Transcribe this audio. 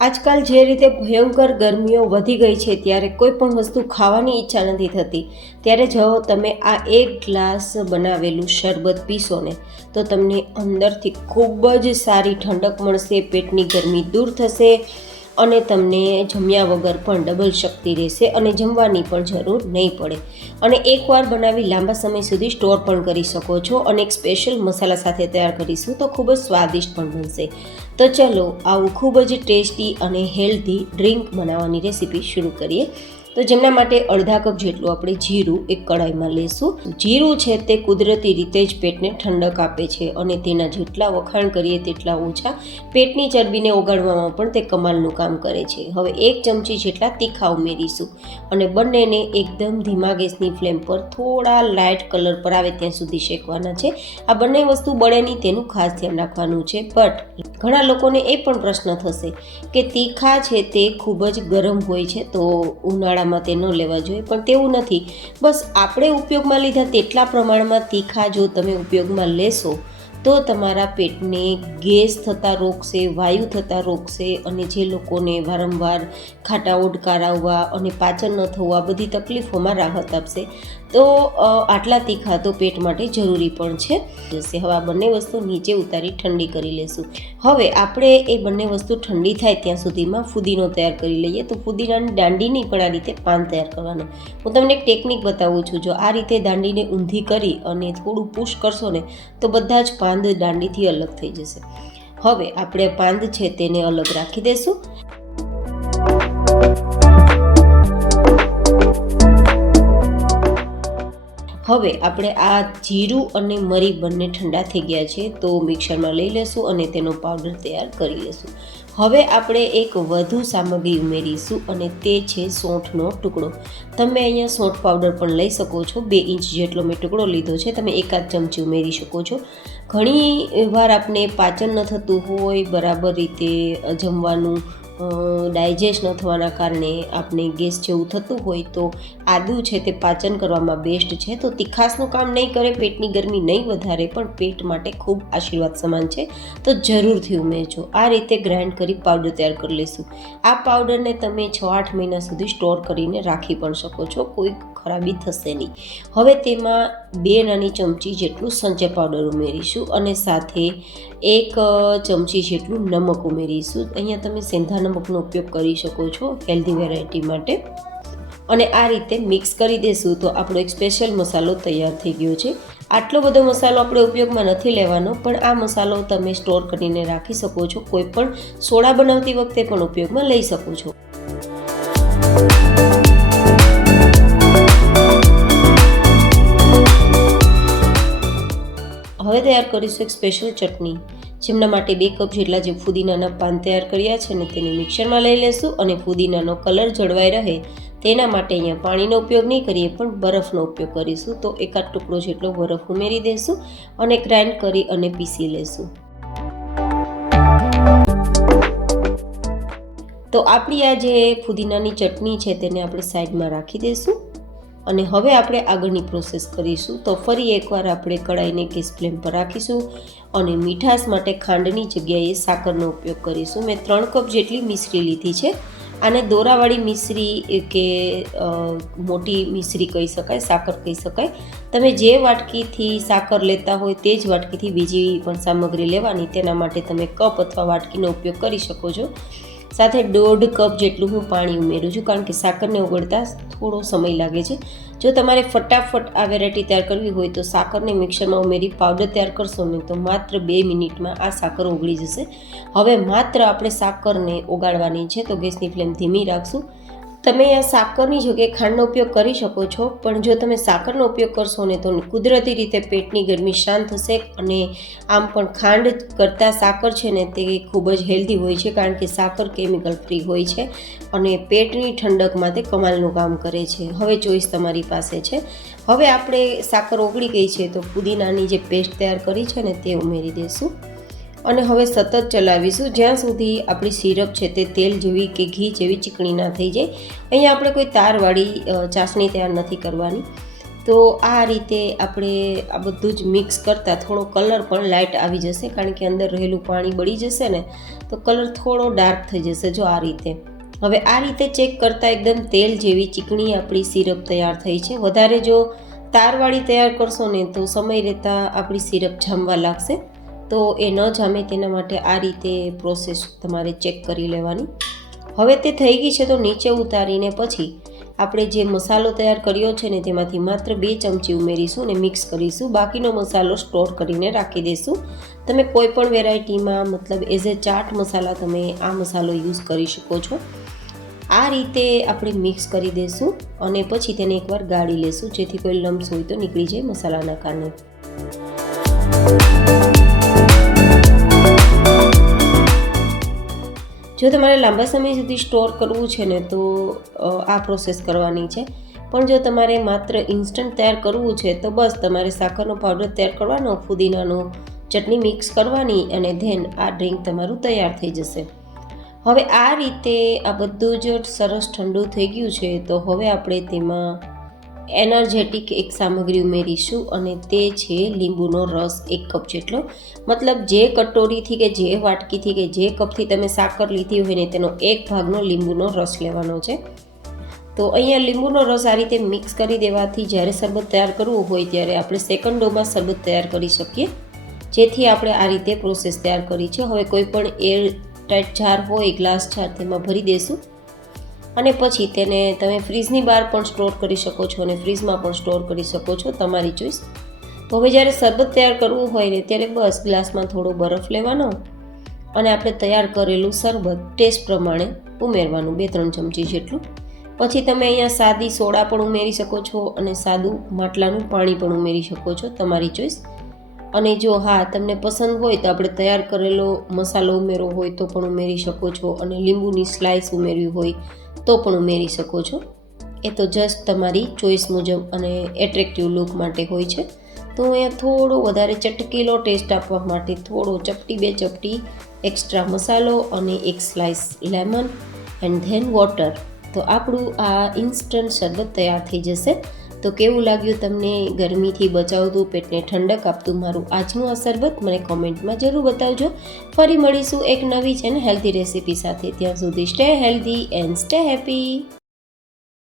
આજકાલ જે રીતે ભયંકર ગરમીઓ વધી ગઈ છે ત્યારે કોઈ પણ વસ્તુ ખાવાની ઈચ્છા નથી થતી, ત્યારે જો તમે આ એક ગ્લાસ બનાવેલું શરબત પીશો ને તો તમને અંદરથી ખૂબ જ સારી ઠંડક મળશે, પેટની ગરમી દૂર થશે અને તમને જમ્યા વગર પણ ડબલ શક્તિ રહેશે અને જમવાની પણ જરૂર નહીં પડે. અને એકવાર બનાવી લાંબા સમય સુધી સ્ટોર પણ કરી શકો છો અને એક સ્પેશિયલ મસાલા સાથે તૈયાર કરીશું તો ખૂબ જ સ્વાદિષ્ટ પણ બનશે. તો ચલો આવું ખૂબ જ ટેસ્ટી અને હેલ્ધી ડ્રિંક બનાવવાની રેસીપી શરૂ કરીએ. તો જેમના માટે અડધા કપ જેટલું આપણે જીરું એક કડાઈમાં લેશું. જીરું છે તે કુદરતી રીતે જ પેટને ઠંડક આપે છે અને તેના જેટલા વખાણ કરીએ તેટલા ઓછા. પેટની ચરબીને ઓગાળવામાં પણ તે કમાલનું કામ કરે છે. હવે 1 ચમચી જેટલા તીખા ઉમેરીશું અને બંનેને એકદમ ધીમા ગેસની ફ્લેમ પર થોડા લાઇટ કલર પર આવે ત્યાં સુધી શેકવાના છે. આ બંને વસ્તુ બળે નહીં તેનું ખાસ ધ્યાન રાખવાનું છે. બટ ઘણા લોકોને એ પણ પ્રશ્ન થશે કે તીખા છે તે ખૂબ જ ગરમ હોય છે તો ઉનાળામાં તે ન લેવા જોઈએ, પણ તેવું નથી. બસ આપણે ઉપયોગમાં લીધા તેટલા પ્રમાણમાં તીખા જો તમે ઉપયોગમાં લેશો તો તમારા પેટને ગેસ થતાં રોકશે, વાયુ થતાં રોકશે અને જે લોકોને વારંવાર ખાટા ઓડકાર આવવા અને પાચન ન થવું આ બધી તકલીફોમાં રાહત આપશે. તો આટલા તીખા તો પેટ માટે જરૂરી પણ છે. હવે આ બંને વસ્તુ નીચે ઉતારી ઠંડી કરી લેશું. હવે આપણે એ બંને વસ્તુ ઠંડી થાય ત્યાં સુધીમાં ફુદીનો તૈયાર કરી લઈએ. તો ફુદીનાની દાંડીની પણ આ રીતે પાન તૈયાર કરવાનું. હું તમને એક ટેકનિક બતાવું છું. જો આ રીતે દાંડીને ઊંધી કરી અને થોડું પુશ કરશો ને તો બધા જ પાંદ દાંડીથી અલગ થઈ જશે. હવે આપણે પાંદ છે તેને અલગ રાખી દેશું. હવે આપણે આ જીરું અને મરી બંને ઠંડા થઈ ગયા છે તો મિક્સરમાં લઈ લેશું અને તેનો પાવડર તૈયાર કરી લેશું. હવે આપણે એક વધુ સામગ્રી ઉમેરીશું અને તે છે સૌંઠનો ટુકડો. તમે અહીંયા સૌંઠ પાવડર પણ લઈ શકો છો. 2 ઇંચ જેટલો મેં ટુકડો લીધો છે, તમે 1 ચમચી ઉમેરી શકો છો. ઘણી વાર આપણે પાચન ન થતું હોય બરાબર રીતે જમવાનું, ડાયજેસ્ટ ન થવાના કારણે આપણે ગેસ જેવું થતું હોય તો આદું છે તે પાચન કરવામાં બેસ્ટ છે. તો તીખાસનું કામ નહીં કરે, પેટની ગરમી નહીં વધારે, પણ પેટ માટે ખૂબ આશીર્વાદ સમાન છે તો જરૂરથી ઉમેરજો. આ રીતે ગ્રાઇન્ડ કરી પાવડર તૈયાર કરી લઈશું. આ પાવડરને તમે 6-8 મહિના સુધી સ્ટોર કરીને રાખી પણ શકો છો, કોઈ ખરાબી થશે નહીં. હવે તેમાં 2 નાની ચમચી જેટલું સંચર પાવડર ઉમેરીશું અને સાથે 1 ચમચી જેટલું નમક ઉમેરીશું. અહીંયા તમે સેંધા નમકનો ઉપયોગ કરી શકો છો હેલ્ધી વેરાયટી માટે. અને આ રીતે મિક્સ કરી દેશું તો આપણો એક સ્પેશિયલ મસાલો તૈયાર થઈ ગયો છે. આટલો બધો મસાલો આપણે ઉપયોગમાં નથી લેવાનો, પણ આ મસાલો તમે સ્ટોર કરીને રાખી શકો છો. કોઈ પણ સોડા બનાવતી વખતે પણ ઉપયોગમાં લઈ શકો છો. હવે તૈયાર કરીશું એક સ્પેશિયલ ચટણી. જેમના માટે 2 કપ જેટલા જે ફુદીનાના પાન તૈયાર કર્યા છે ને તેને મિક્સરમાં લઈ લેશું અને ફુદીનાનો કલર જળવાઈ રહે તેના માટે અહીંયા પાણીનો ઉપયોગ નહીં કરીએ પણ બરફનો ઉપયોગ કરીશું. તો 1 ટુકડો જેટલો બરફ ઉમેરી દઈશું અને ગ્રાઇન્ડ કરી અને પીસી લેશું. તો આપણી આ જે ફુદીનાની ચટણી છે તેને આપણે સાઈડમાં રાખી દઈશું અને હવે આપણે આગળની પ્રોસેસ કરીશું. તો ફરી એકવાર આપણે કડાઈને ગેસ ફ્લેમ પર રાખીશું અને મીઠાશ માટે ખાંડની જગ્યાએ સાકરનો ઉપયોગ કરીશું. મેં 3 કપ જેટલી મિશ્રી લીધી છે. આને દોરાવાળી મિશ્રી કે મોટી મિશ્રી કહી શકાય, સાકર કહી શકાય. તમે જે વાટકીથી સાકર લેતા હોય તે જ વાટકીથી બીજી પણ સામગ્રી લેવાની. તેના માટે તમે કપ અથવા વાટકીનો ઉપયોગ કરી શકો છો. સાથે 1.5 કપ જેટલું હું પાણી ઉમેરું છું કારણ કે સાકરને ઓગળતા થોડો સમય લાગે છે. જો તમારે ફટાફટ આ વેરાયટી તૈયાર કરવી હોય તો સાકરને મિક્સરમાં ઉમેરી પાવડર તૈયાર કરશો ને તો માત્ર 2 મિનિટમાં આ સાકર ઓગળી જશે. હવે માત્ર આપણે સાકરને ઓગાળવાની છે તો ગેસની ફ્લેમ ધીમી રાખશું. તમે આ સાકરની જગ્યાએ ખાંડનો ઉપયોગ કરી શકો છો, પણ જો તમે સાકરનો ઉપયોગ કરશો ને તો કુદરતી રીતે પેટની ગરમી શાંત થશે. અને આમ પણ ખાંડ કરતાં સાકર છે ને તે ખૂબ જ હેલ્ધી હોય છે કારણ કે સાકર કેમિકલ ફ્રી હોય છે અને પેટની ઠંડકમાં તે કમાલનું કામ કરે છે. હવે ચોઈસ તમારી પાસે છે. હવે આપણે સાકર ઓગળી ગઈ છે તો ફુદીનાની જે પેસ્ટ તૈયાર કરી છે ને તે ઉમેરી દઈશું અને હવે સતત ચલાવીશું જ્યાં સુધી આપણી સિરપ છે તે તેલ જેવી કે ઘી જેવી ચીકણી ના થઈ જાય. અહીંયા આપણે કોઈ તારવાળી ચાસણી તૈયાર નથી કરવાની. તો આ રીતે આપણે આ બધું જ મિક્સ કરતાં થોડો કલર પણ લાઇટ આવી જશે, કારણ કે અંદર રહેલું પાણી બળી જશે ને તો કલર થોડો ડાર્ક થઈ જશે. જો આ રીતે. હવે આ રીતે ચેક કરતાં એકદમ તેલ જેવી ચીકણી આપણી સિરપ તૈયાર થઈ છે. વધારે જો તારવાળી તૈયાર કરશો ને તો સમય રહેતાં આપણી સિરપ જામવા લાગશે, તો એ ન જામે તેના માટે આ રીતે પ્રોસેસ તમારે ચેક કરી લેવાની. હવે તે થઈ ગઈ છે તો નીચે ઉતારીને પછી આપણે જે મસાલો તૈયાર કર્યો છે ને તેમાંથી માત્ર 2 ચમચી ઉમેરીશું અને મિક્સ કરીશું. બાકીનો મસાલો સ્ટોર કરીને રાખી દઈશું. તમે કોઈ પણ વેરાયટીમાં મતલબ એઝ એ ચાટ મસાલા તમે આ મસાલો યુઝ કરી શકો છો. આ રીતે આપણે મિક્સ કરી દઈશું અને પછી તેને એકવાર ગાળી લેશું, જેથી કોઈ લમ્સ હોય તો નીકળી જાય મસાલાના કારણે. જો તમારે લાંબા સમય સુધી સ્ટોર કરવું છે ને તો આ પ્રોસેસ કરવાની છે. પણ જો તમારે માત્ર ઇન્સ્ટન્ટ તૈયાર કરવું છે તો બસ તમારે સાકરનો પાવડર તૈયાર કરવાનો, ફુદીનાનો ચટણી મિક્સ કરવાની અને ધેન આ ડ્રિંક તમારું તૈયાર થઈ જશે. હવે આ રીતે આ બધું જ સરસ ઠંડુ થઈ ગયું છે તો હવે આપણે તેમાં એનર્જેટિક એક સામગ્રી ઉમેરીશું અને તે છે લીંબુનો રસ 1 કપ જેટલો. મતલબ જે કટોરીથી કે જે વાટકીથી કે જે કપથી તમે સાકર લીધી હોય ને તેનો 1 ભાગનો લીંબુનો રસ લેવાનો છે. તો અહીંયા લીંબુનો રસ આ રીતે મિક્સ કરી દેવાથી જ્યારે શરબત તૈયાર કરવું હોય ત્યારે આપણે સેકન્ડોમાં શરબત તૈયાર કરી શકીએ, જેથી આપણે આ રીતે પ્રોસેસ તૈયાર કરી છે. હવે કોઈ પણ એર ટાઈટ જાર હોય, ગ્લાસ જાર, તેમાં ભરી દેશું અને પછી તેને તમે ફ્રીજની બહાર પણ સ્ટોર કરી શકો છો અને ફ્રીજમાં પણ સ્ટોર કરી શકો છો, તમારી ચોઈસ. તો હવે જ્યારે શરબત તૈયાર કરવું હોય ને ત્યારે બસ ગ્લાસમાં થોડો બરફ લેવાનો અને આપણે તૈયાર કરેલું શરબત ટેસ્ટ પ્રમાણે ઉમેરવાનું, 2-3 ચમચી જેટલું. પછી તમે અહીંયા સાદી સોડા પણ ઉમેરી શકો છો અને સાદું માટલાનું પાણી પણ ઉમેરી શકો છો, તમારી ચોઈસ. અને જો હા તમને પસંદ હોય તો આપણે તૈયાર કરેલો મસાલો ઉમેરવો હોય તો પણ ઉમેરી શકો છો અને લીંબુની સ્લાઇસ ઉમેરવી હોય તો પણ ઉમેરી શકો છો. એ તો જસ્ટ તમારી ચોઈસ મુજબ અને એટ્રેક્ટિવ લુક માટે હોય છે. તો અહીંયા થોડો વધારે ચટકીલો ટેસ્ટ આપવા માટે થોડો ચપટી 2 ચપટી એક્સ્ટ્રા મસાલો અને 1 slice lemon and then water. તો આપણું આ ઇન્સ્ટન્ટ શરબત તૈયાર થઈ જશે. તો કેવું લાગ્યું તમને? ગરમીથી બચાવતું, પેટને ઠંડક આપતું મારું આજનું આ શરબત મને કોમેન્ટમાં જરૂર બતાવજો. ફરી મળીશું એક નવી છે ને હેલ્ધી રેસીપી સાથે. ત્યાં સુધી stay healthy and stay happy.